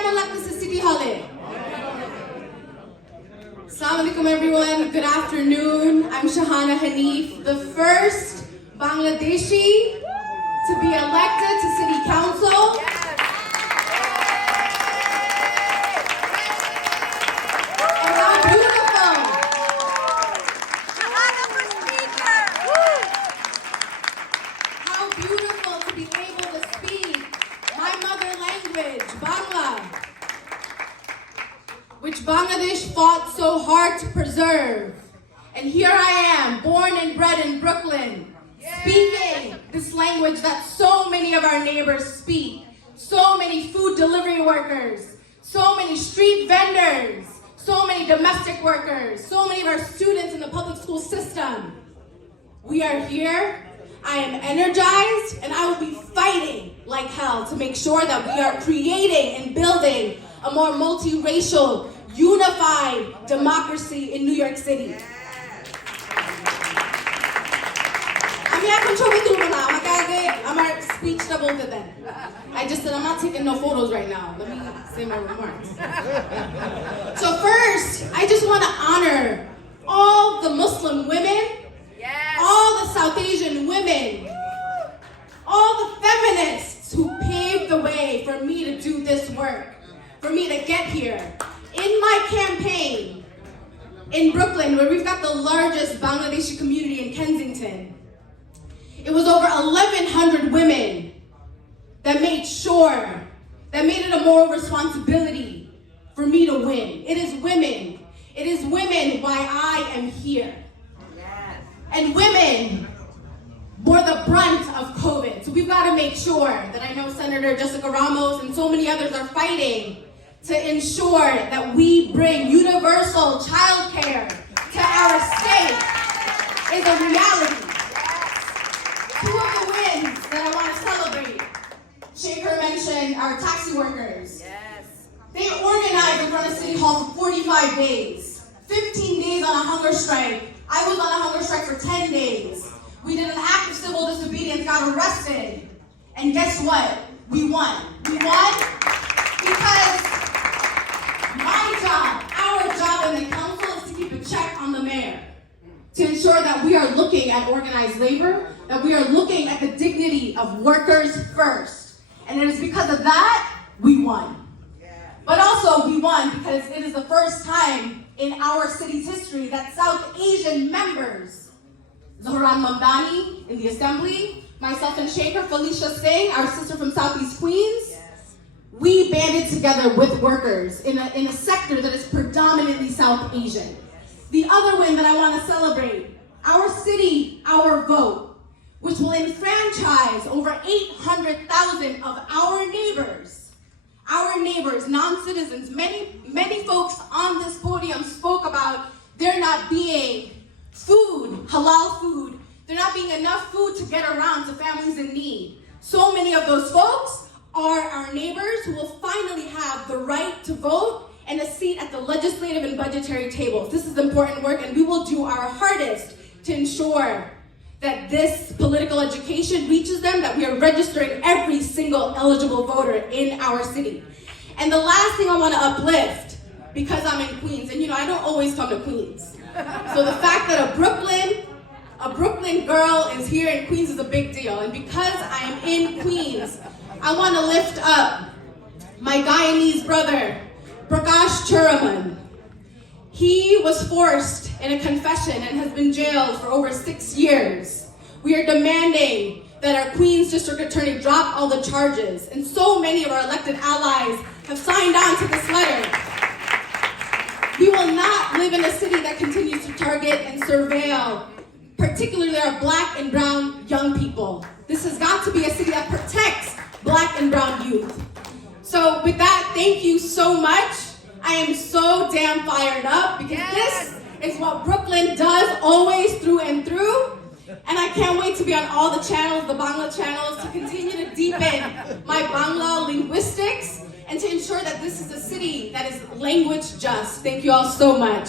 কেমন লাগতেছে সিটি হলে? Assalamu alaikum everyone, good afternoon. I'm Shahana Hanif, the first Bangladeshi to be elected to city council. And how beautiful. How beautiful to be able to speak my mother language, Bangla, which Bangladesh fought so hard to preserve. And here I am, born and bred in Brooklyn, speaking this language that so many of our neighbors speak. So many food delivery workers, so many street vendors, so many domestic workers, so many of our students in the public school system. We are here. I am energized, and I will be fighting like hell to make sure that we are creating and building a more multiracial, unified democracy in New York City. আমি এখন ছবি তুলবো না, আমাকে আগে আমার স্পিচটা বলতে দেন. I just said I'm not taking no photos right now. Let me say my remarks. So first, I just want to honor all the Muslim women, all the South Asian women, all the feminists who paved the way for me to do this work, for me to get here. In my campaign in Brooklyn, where we've got the largest Bangladeshi community in Kensington, it was over 1,100 women that made sure, that made it a moral responsibility for me to win. It is women why I am here. And women bore the brunt of COVID. So we've got to make sure that I know Senator Jessica Ramos and so many others are fighting to ensure that we bring universal child care to our state is a reality. Two of the wins that I want to celebrate. Shaker mentioned our taxi workers. Yes. They organized in front of City Hall for 45 days. 15 days on a hunger strike. I was on a hunger strike for 10 days. We did an act of civil disobedience, got arrested. And guess what? We won. We won because my job, our job in the council is to keep a check on the mayor. To ensure that we are looking at organized labor, that we are looking at the dignity of workers first. And it is because of that, we won. But also, we won because it is the first time in our city's history that South Asian members, Zohran Mamdani in the assembly, myself and Shaker, Felicia Singh, our sister from Southeast Queens, we banded together with workers in a sector that is predominantly South Asian. The other win that I want to celebrate, our city, our vote, which will enfranchise over 800,000 of our neighbors, non-citizens. Many folks on this podium spoke about there not being food, halal food. There not being enough food to get around to families in need. So many of those folks are our neighbors who will finally have the right to vote and a seat at the legislative and budgetary tables. This is important work, and we will do our hardest to ensure that this political education reaches them, that we are registering every single eligible voter in our city. And the last thing I want to uplift, because I'm in Queens, and I don't always come to Queens. So the fact that a Brooklyn girl is here in Queens is a big deal. And because I am in Queens, I want to lift up my Guyanese brother, Prakash Churaman. He was forced in a confession and has been jailed for over 6 years. We are demanding that our Queens District Attorney drop all the charges, and so many of our elected allies have signed on to this letter. We will not live in a city that continues to target and surveil, particularly our Black and brown young people. This has got to be a city that protects Black and brown youth. So with that, thank you so much. I am so damn fired up because this is what Brooklyn does always through and through. And I can't wait to be on all the channels, the Bangla channels, to continue to deepen my Bangla linguistics and to ensure that this is a city that is language just. Thank you all so much.